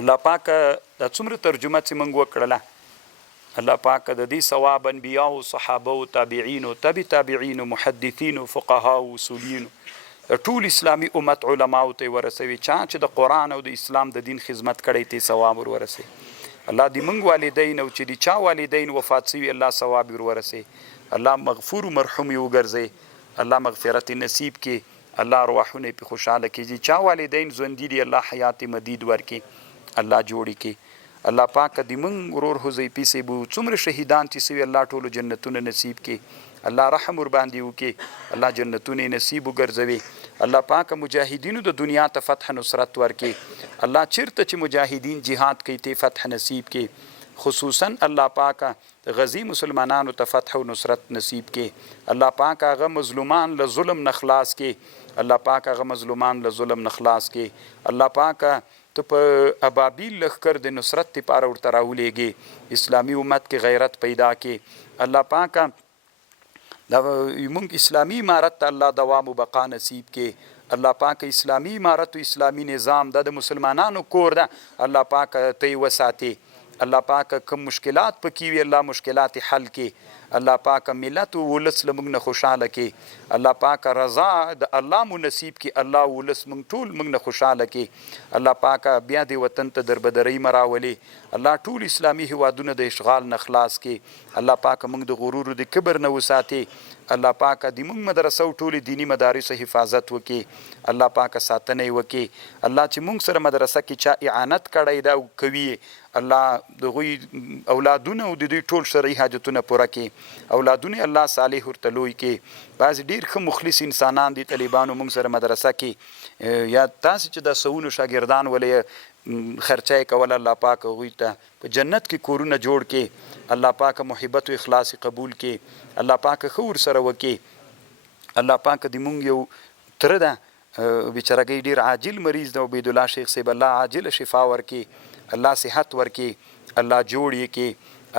الله پاک دا څومره ترجمه چې موږ وکړله الله پاک د دې ثواب انبیاء او صحابه او تابعین او تابعین او محدثین او فقها او اصولین ټول اسلامی امت علما او ته ورسوي چې د قرآن او د اسلام د دین خدمت کړی ته ثواب ورسوي الله دې موږ والدین او چې د چا والدین وفات شوي الله ثواب ورسوي الله مغفور و مرحوم وګرځي الله مغفرت نصیب کې الله ارواحونه په خوشاله کړي چا والدین ژوندي دي الله حیات مدید ورکړي الله جوړی کې الله پاک دې موږ ورور حذیفی صاحب څومره شهیدان چې سوي الله ټولو جنتونه نصیب کې الله رحم ور باندې وکي الله جنتونه نصیب وګرځوي الله پاک مجاهدینو د دنیا ته فتح نصرت ورکي الله چیرته چې مجاهدین جهاد کوي ته فتح نصیب کې خصوصا الله پاک غزي مسلمانانو ته فتح او نصرت نصیب کې الله پاک هغه مظلومان له ظلم نخلاص کې الله پاک هغه مظلومان له ظلم نخلاص کې الله پاک ته په ابابیل لښکر د نصرت لپاره ورته راولېږي اسلامي امت کې غیرت پیدا کې الله پاکه دا موږ اسلامي امارت ته الله دوام و بقا نصیب کې الله پاک اسلامي امارت او اسلامي نظام د مسلمانانو کور ده الله پاک ته یې وساتي الله پاک کوم مشکلات پکې وي الله مشکلات حل کې الله پاک ملت او ولس له موږ نه خوشحاله کې الله پاک رضا د الله مو نصیب کې الله ولس موږ ټول موږ نه خوشحاله کې الله پاک بیا دې وطن ته دربدرۍ مراولي الله ټول اسلامي هیوادونه د اشغال نه خلاص کې الله پاک موږ د غرور د کبر نه وساتي الله پاک دې موږ مدرسو ټول دینی مدارس حفاظت وکي الله پاک ساتنه وکي الله چې موږ سره مدرسه کې چا اعانت کړی دا کوي الله دغوی اولادونه او د دوی ټول شرعي حاجتونه پوره کړي اولادونه الله صالح ورته لوی کړي بعضې ډېر ښه مخلص انسانان دي طالبانو موږ سره مدرسه کې یا تاسې چې د سوونو شاګردان ولې خرچه یې کوله الله پاک هغوی ته په جنت کې کورونه جوړ کړي الله پاک محبت و اخلاص قبول کړي الله پاک ښه ورسره وکړي الله پاک دې موږ یو تره ده بیچارهګۍ ډېر عاجل مریض ده عبیدالله شیخ صاحب الله عاجله شفا ورکړي الله صحت ورکړي الله جوړ یې کړي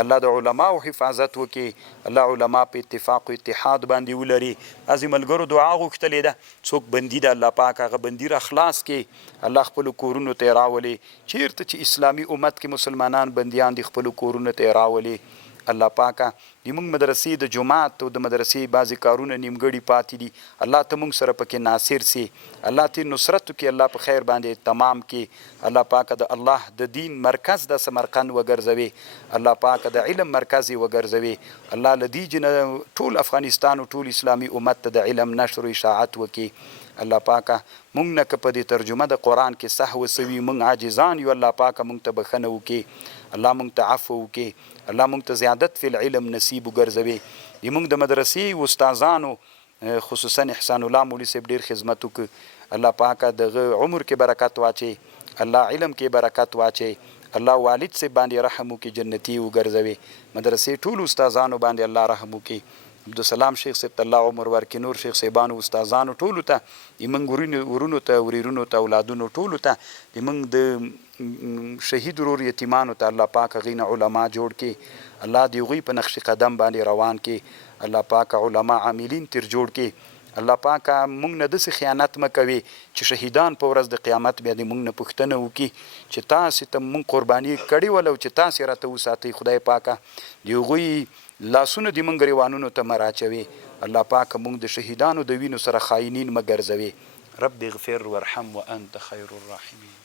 الله د علماو حفاظت وکړي الله علما په اتفاق و اتحاد باندې ولري بعضې ملګرو دعا غوښتلې ده څوک بندي ده الله پاک هغه بندي را خلاص کړي الله خپلو کورونو ته یې راولي چیرته چې اسلامي امت کې مسلمانان بندیان دي خپلو کورونو ته یې راولي الله پاکه د موږ مدرسې د جماعت او د مدرسې بعضې کارونه نیمګړي پاتې دي الله ته موږ سره پکې ناصر سي الله ته نصرت وکړي الله په خیر باندې تمام کړي الله پاکه د الله د دین مرکز د سمرقند وګرځوي الله پاکه د علم مرکز یې وګرځوي الله له دې نه ټول افغانستان او ټول اسلامي امت ته د علم نشر و اشاعت وکړي الله پاکه موږ نه که په دې ترجمه د قرآن کې سهو سوي موږ عاجزان یو الله پاکه موږ ته بښنه وکړي الله موږ ته عفو وکړي الله موږ ته زیادت فی العلم نصیب وګرځوي د موږ د مدرسې استادانو خصوصا احسان الله مولوي صاحب ډېر خدمت وکړي الله پاکه دغه عمر کې برکت واچي الله علم کې برکت واچي الله والد صاحب باندې رحم وکړي جنتي وګرځوي مدرسې ټولو استادانو باندې الله رحم وکړي عبدالسلام شیخ صاحب ته الله عمر ورکړي نور شیخ صاحبانو استادانو ټولو ته د موږ ورونو ته ورېرونو ته اولادونو ټولو ته د موږ د شهید ورور یتیمانو ته الله پاک هغوی نه علما جوړ کړي الله د هغوی په نقش قدم باندې روان کړي الله پاک علما عاملین تر جوړ کړي الله پاک موږ نه داسې خیانت مه کوي چې شهیدان په ورځ د قیامت بیا د موږ نه پوښتنه وکړي چې تاسې ته موږ قرباني کړې ول او چې تاسې راته وساتئ خدای پاکه د هغوی لاسونه د موږ ګریوانونو ته مه راچوي الله پاک موږ د شهیدانو د وینو سره خاینین مه ګرځوي رب اغفر وارحم وانت خیر الراحمین